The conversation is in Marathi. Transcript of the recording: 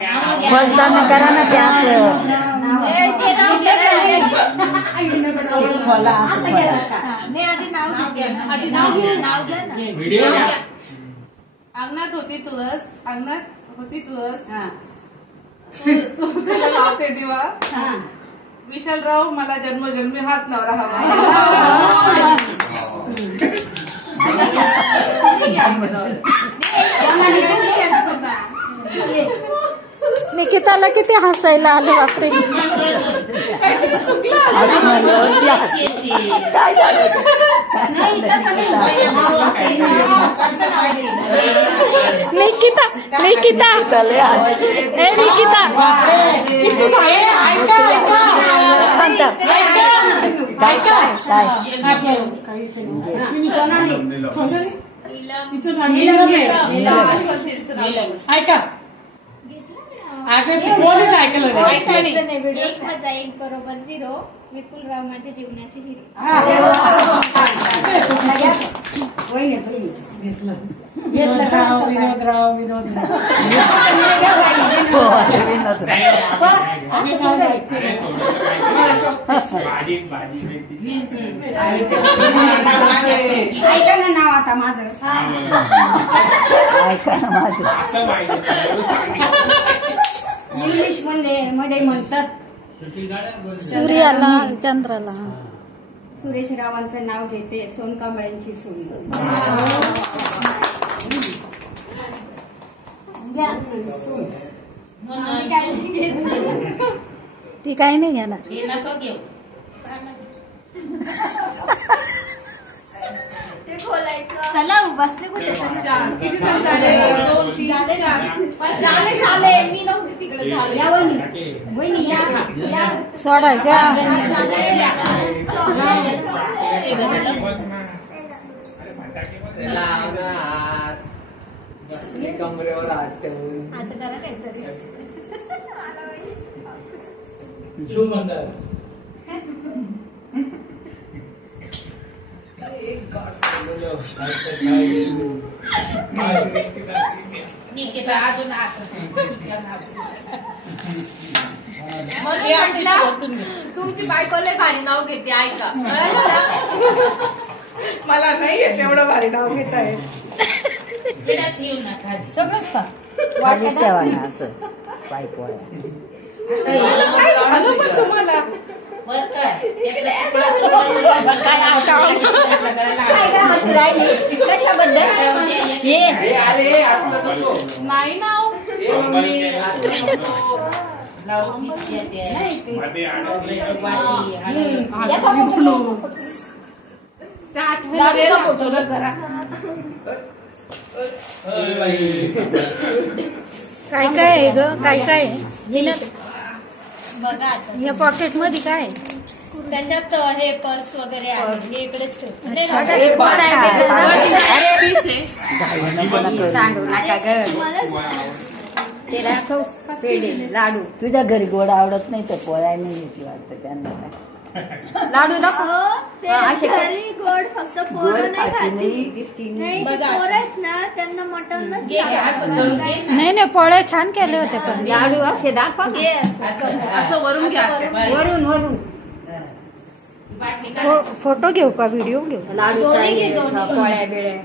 बोलताना करा ना त्या अंगणात होती तुळस, अंगणात होती तुळस, तुळशीला लावते दिवा, विशालराव मला जन्मोजन्मी हाच नवरा हवा. निकिताला किती हसायला आलं बापरे. निकिता निकिता हे निकिता ऐका कोणीच ऐकलं नाही. 1+1=0. विपुलराव माझ्या जीवनाची हिरो. ऐका ना नाव आता माझं. ऐका ना माझं. इंग्लिश मध्ये म्हणतात सूर्याला चंद्राला. सुरेश रावांचं नाव घेते, सोनकांबळ्यांची सून. ती काही नाही घेणार. चला बसले कुठे किती जण झाले? 2, 3 झाले. मी नव्हती तिकडे. सोडायच्या कमरेवर असं करा काहीतरी. तुमची बायकोले भारी नाव घेते. ऐका मला नाही येत एवढं भारी नाव घेत आहे. सगळंच का वाटच ठेवा ना असं पायपोळ्या. तुम्हाला कशाबद्दल नाही नाव जरा काय काय आहे ग? काय काय बघा या पॉकेट मध्ये काय आहे? त्याच्यात हे पर्स वगैरे आहे. हे इकडेच ठेवतो. सांडू नका ग. ते राखव पेढे लाडू. तुझ्या घरी गोड आवडत नाही तर पोळ्या नाही घेतली वाटतं त्यांना. लाडू दाखव. असे गोड फक्त पोरं नाही खाती. नाही पोरंच ना त्यांना मटण नाही नाही पोळ्या छान केले होते पण. लाडू असे दाखव. असं वरून घ्या. वरून वरून फोटो घेऊ का व्हिडिओ घेऊ? लाडू पोळ्या बिळ्या